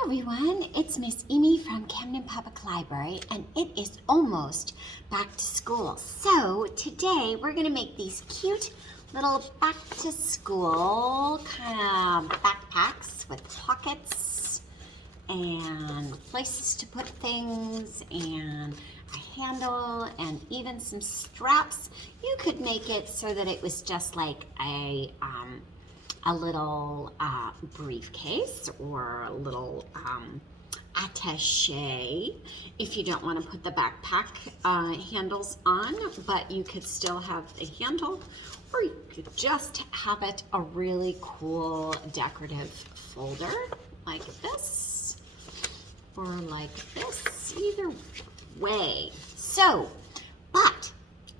Hi everyone, it's Miss Amy from Camden Public Library, and it is almost back to school. So today we're going to make these cute little back to school kind of backpacks with pockets and places to put things and a handle and even some straps. You could make it so that it was just like a little briefcase or a little attaché if you don't want to put the backpack handles on, but you could still have the handle, or you could just have it a really cool decorative folder like this or like this, either way. So, but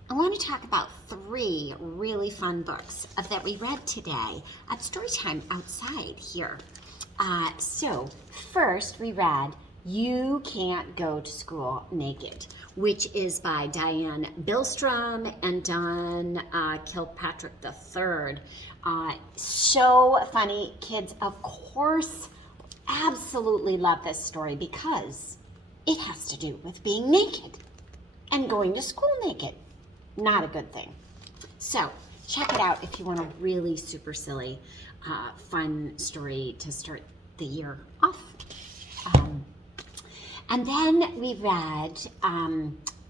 I want to talk about 3 really fun books that we read today at Storytime outside here. So first we read You Can't Go to School Naked, which is by Diane Billstrom and Don Kilpatrick III. So funny. Kids, of course, absolutely love this story because it has to do with being naked and going to school naked. Not a good thing. So check it out if you want a really super silly, fun story to start the year off. And then we read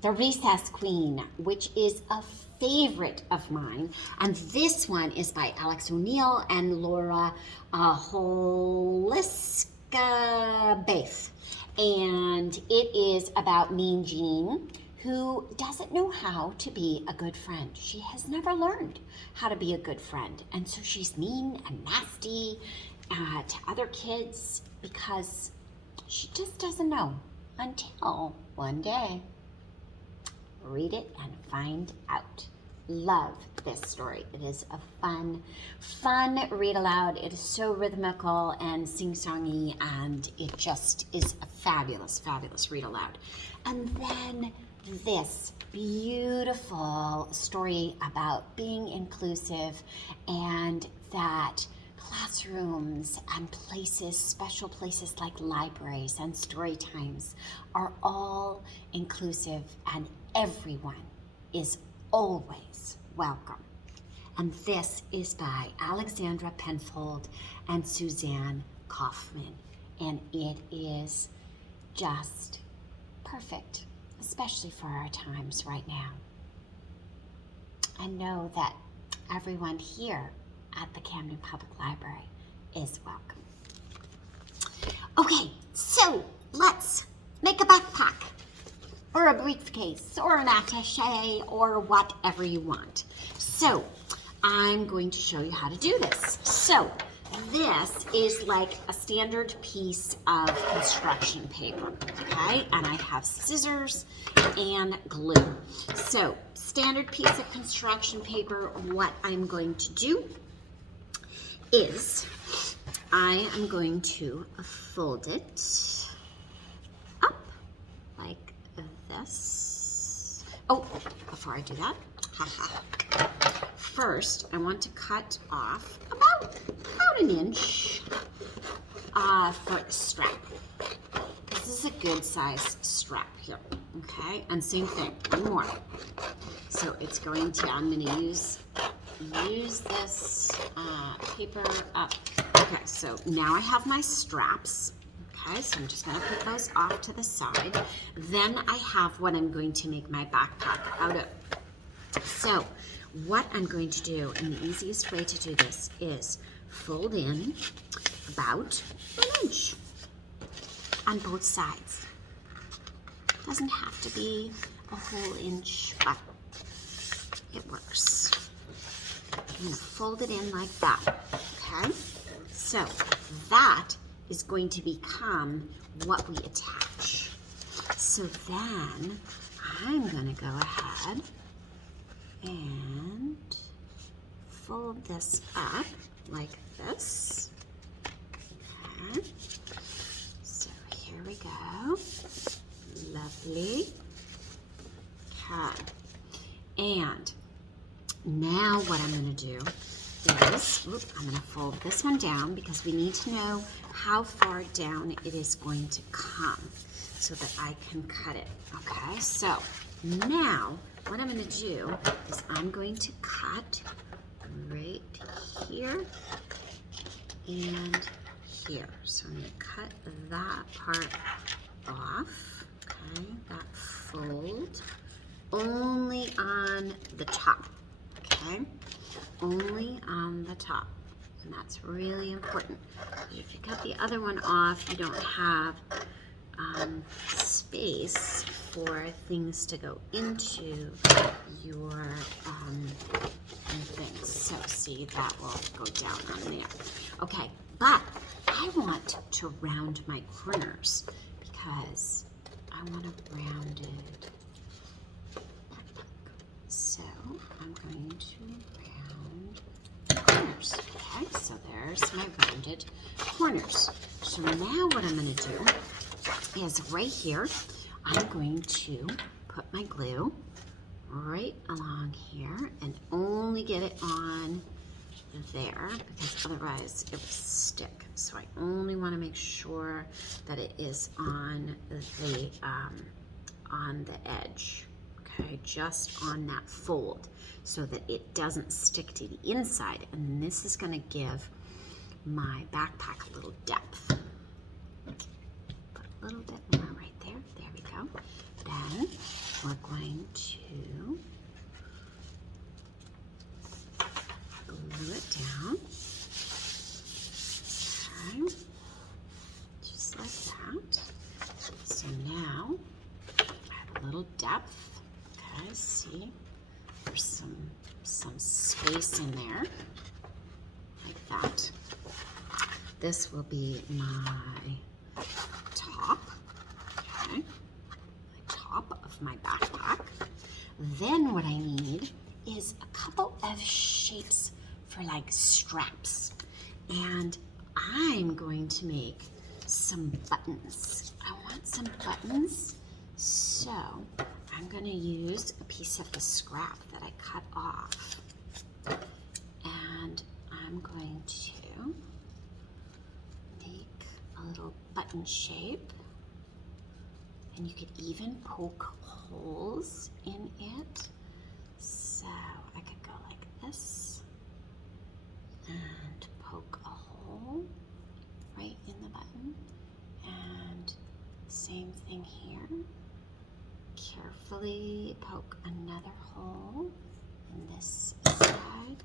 The Recess Queen, which is a favorite of mine. And this one is by Alex O'Neill and Laura Holiska Beith. And it is about Mean Jean, who doesn't know how to be a good friend. She has never learned how to be a good friend. And so she's mean and nasty to other kids because she just doesn't know until one day. Read it and find out. Love this story. It is a fun read aloud. It is so rhythmical and sing-songy, and it just is a fabulous read aloud. And then this beautiful story about being inclusive and that classrooms and places, special places like libraries and story times are all inclusive and everyone is always welcome. And this is by Alexandra Penfold and Suzanne Kaufman. And it is just perfect, especially for our times right now. I know that everyone here at the Camden Public Library is welcome. Okay, so let's make a backpack or a briefcase or an attaché or whatever you want. So I'm going to show you how to do this. So this is like a standard piece of construction paper, okay? And I have scissors and glue. So standard piece of construction paper, what I'm going to do is I am going to fold it up like this. Oh, before I do that, first I want to cut off about an inch for the strap. This is a good sized strap here, okay? And same thing, one more. So it's going to, I'm going to use this paper up. Okay, so now I have my straps. Okay, so I'm just going to put those off to the side. Then I have what I'm going to make my backpack out of. So what I'm going to do, and the easiest way to do this, is fold in about an inch on both sides. Doesn't have to be a whole inch, but it works. I'm going to fold it in like that, okay? So that is going to become what we attach. So then I'm going to go ahead and fold this up like this. Okay. So here we go. Lovely. Okay. And now what I'm going to do is, I'm going to fold this one down because we need to know how far down it is going to come so that I can cut it. Okay, so now what I'm going to do is I'm going to cut right here and here. So I'm going to cut that part off, okay, that fold, only on the top, okay, only on the top, and that's really important. If you cut the other one off, you don't have space for things to go into your things. So see, that will go down on there. Okay, but I want to round my corners because I want to round it. So I'm going to round corners. Okay, so there's my rounded corners. So now what I'm going to do is right here, I'm going to put my glue right along here and only get it on there because otherwise it will stick. So I only want to make sure that it is on the edge, okay, just on that fold so that it doesn't stick to the inside. And this is going to give my backpack a little depth. Put a little bit more right there. There we go. Then we're going to glue it down. Okay. Just like that. So now I have a little depth. Okay, see? There's some space in there. Like that. This will be my top. Okay. The top of my backpack. Then what I need is a couple of shapes for like straps. And I'm going to make some buttons. I want some buttons. So I'm going to use a piece of the scrap that I cut off. And I'm going to make a little button shape. And you could even poke holes in it. So I could go like this and poke a hole right in the button. And same thing here. Carefully poke another hole in this side.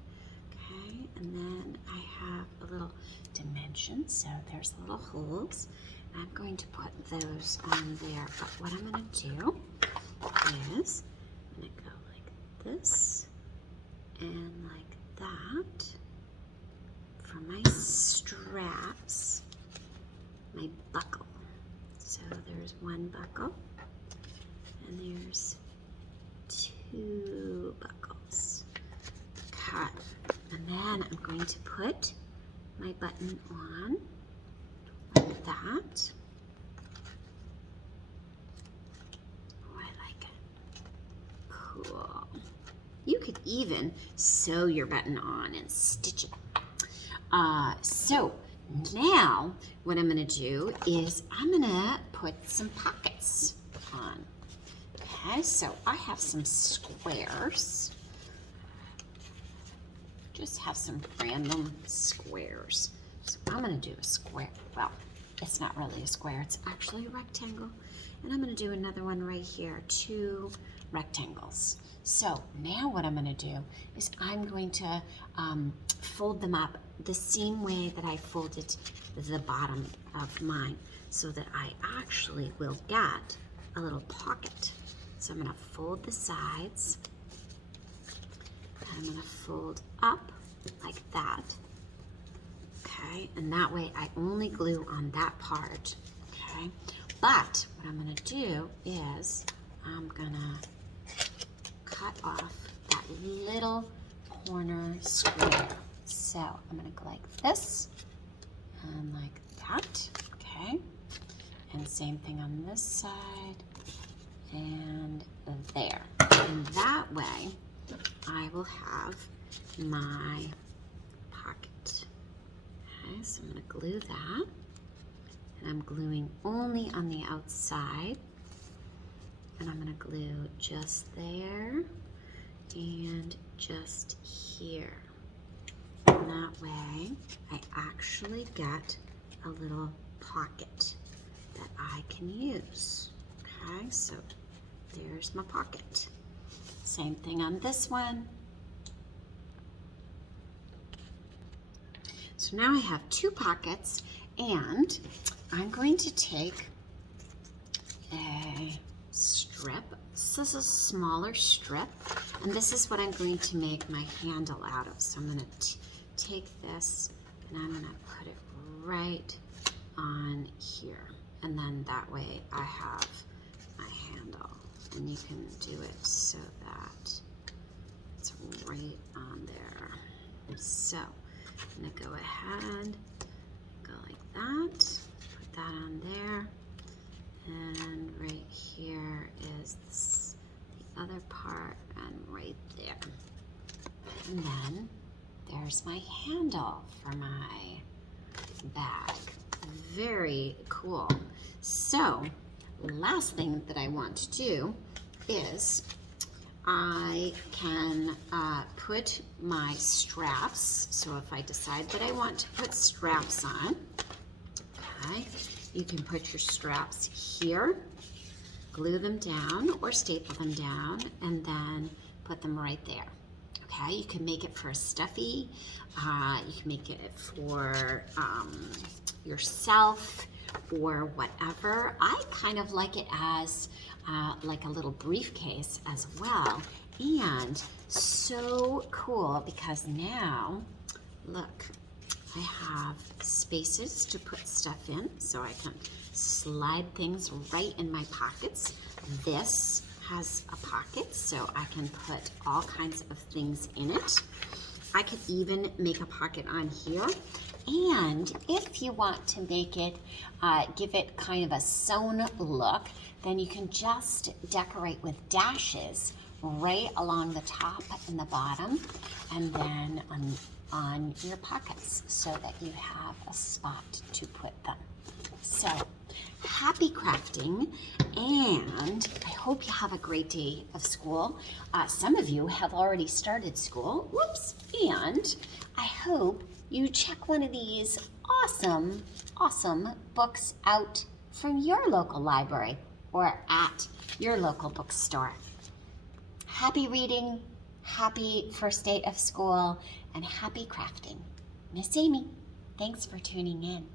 Okay, and then I have a little dimension, so there's little holes. I'm going to put those on there, but what I'm going to do is I'm going to go like this and like that for my straps, my buckle. So there's one buckle and there's two buckles. Okay, and then I'm going to put my button on like that. Oh, I like it. Cool. You could even sew your button on and stitch it. So now what I'm going to do is I'm going to put some pockets on. Okay, so I have some squares. Just have some random squares. So I'm going to do a square. Well, it's not really a square, it's actually a rectangle. And I'm going to do another one right here, 2 rectangles. So now what I'm going to do is I'm going to fold them up the same way that I folded the bottom of mine so that I actually will get a little pocket. So I'm going to fold the sides and I'm going to fold up like that. Okay, and that way I only glue on that part. Okay, but what I'm going to do is I'm going to cut off that little corner square. So I'm going to go like this and like that. Okay, and same thing on this side and there. And that way I will have my Okay, so I'm going to glue that. And I'm gluing only on the outside. And I'm going to glue just there and just here. And that way, I actually get a little pocket that I can use. Okay, so there's my pocket. Same thing on this one. So now I have two pockets, and I'm going to take a strip. This is a smaller strip, and this is what I'm going to make my handle out of. So I'm going to take this and I'm going to put it right on here, and then that way I have my handle, and you can do it so that it's right on there. So I'm going to go ahead, go like that, put that on there, and right here is this, the other part, and right there. And then there's my handle for my bag. Very cool. So, last thing that I want to do is I can put my straps. So if I decide that I want to put straps on, okay, you can put your straps here, glue them down or staple them down, and then put them right there. Okay, you can make it for a stuffy, you can make it for yourself or whatever. I kind of like it as like a little briefcase as well. And so cool because now, look, I have spaces to put stuff in, so I can slide things right in my pockets. This has a pocket, so I can put all kinds of things in it. I could even make a pocket on here. And if you want to make it, give it kind of a sewn look, then you can just decorate with dashes right along the top and the bottom, and then on your pockets so that you have a spot to put them. So, happy crafting, and I hope you have a great day of school. Some of you have already started school, whoops, and I hope you check one of these awesome books out from your local library or at your local bookstore. Happy reading, happy first day of school, and happy crafting. Miss Amy, thanks for tuning in.